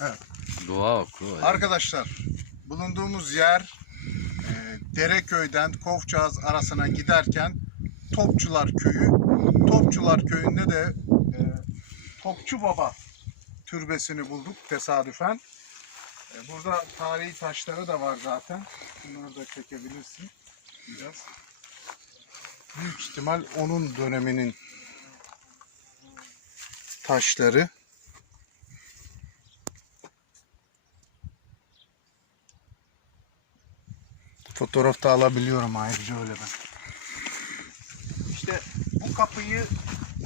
Evet. Dua oku. öyle. Arkadaşlar bulunduğumuz yer e, Dereköy'den Kovçağız arasına giderken Topçular Köyü. Topçular Köyü'nde de e, Topçu Baba türbesini bulduk tesadüfen. E, burada tarihi taşları da var zaten. Bunları da çekebilirsin biraz. Büyük ihtimal onun döneminin taşları. Fotoğraf da alabiliyorum ayrıca öyle ben. İşte bu kapıyı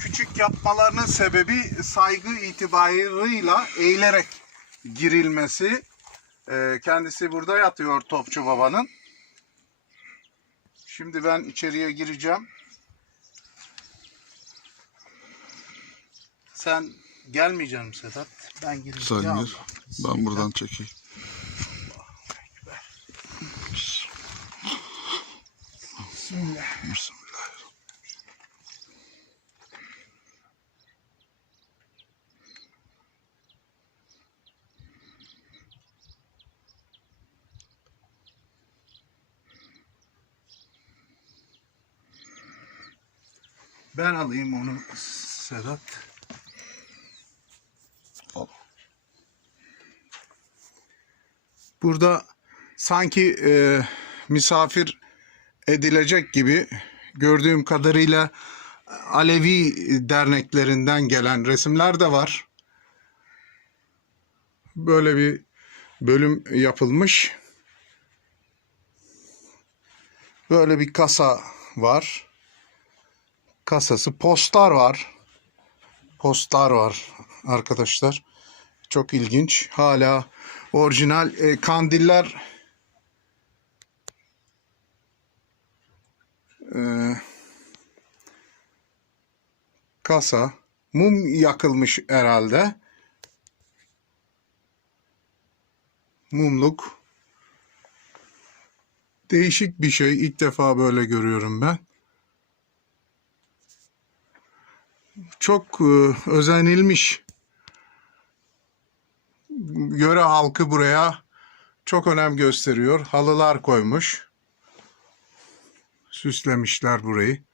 küçük yapmalarının sebebi saygı itibarıyla eğilerek girilmesi. Ee, kendisi burada yatıyor Topçu Baba'nın. Şimdi ben içeriye gireceğim. Sen gelmeyeceksin Sedat. Ben gireceğim. Sen gir. Ben buradan çekeyim. Bismillah. Bismillah. Ben alayım onu Sedat. Al. Burada sanki e, misafir edilecek gibi gördüğüm kadarıyla Alevi derneklerinden gelen resimler de var. Böyle bir bölüm yapılmış. Böyle bir kasa var. Kasası postlar var. Postlar var arkadaşlar. Çok ilginç. Hala orijinal e, kandiller e, kasa mum yakılmış herhalde. Mumluk. Değişik bir şey. İlk defa böyle görüyorum ben. Çok e, özenilmiş. Göre halkı buraya çok önem gösteriyor. Halılar koymuş. Süslemişler burayı.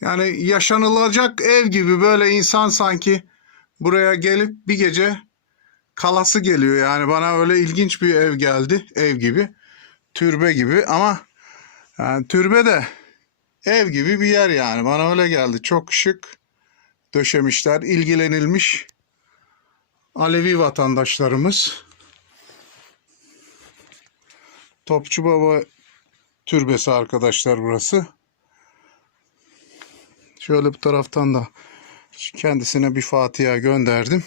Yani yaşanılacak ev gibi böyle insan sanki buraya gelip bir gece kalası geliyor. Yani bana öyle ilginç bir ev geldi. Ev gibi. Türbe gibi ama yani türbe de ev gibi bir yer yani. Bana öyle geldi. Çok şık döşemişler. ilgilenilmiş. Alevi vatandaşlarımız. Topçu Baba türbesi arkadaşlar burası. Şöyle bu taraftan da kendisine bir Fatiha gönderdim.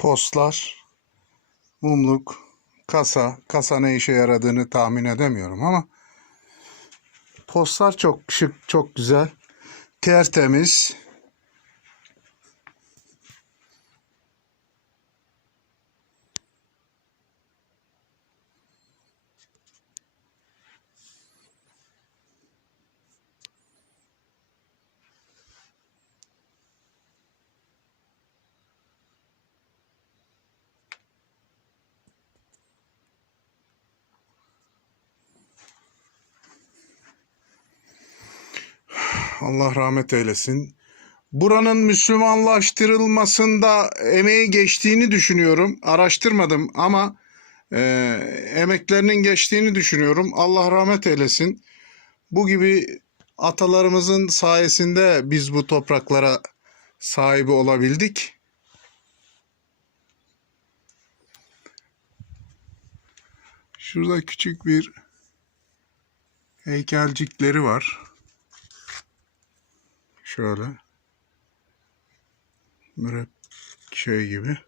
Postlar, mumluk, kasa. Kasa ne işe yaradığını tahmin edemiyorum ama postlar çok şık, çok güzel. Tertemiz. Allah rahmet eylesin. Buranın Müslümanlaştırılmasında emeği geçtiğini düşünüyorum. Araştırmadım ama e, emeklerinin geçtiğini düşünüyorum. Allah rahmet eylesin. Bu gibi atalarımızın sayesinde biz bu topraklara sahibi olabildik. Şurada küçük bir heykelcikleri var. Şöyle. Müreb şey gibi.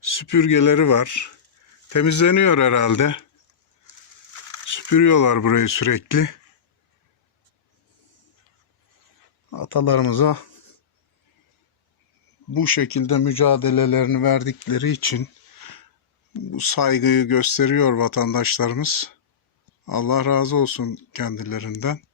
Süpürgeleri var. Temizleniyor herhalde. Süpürüyorlar burayı sürekli. Atalarımıza bu şekilde mücadelelerini verdikleri için bu saygıyı gösteriyor vatandaşlarımız. Allah razı olsun kendilerinden.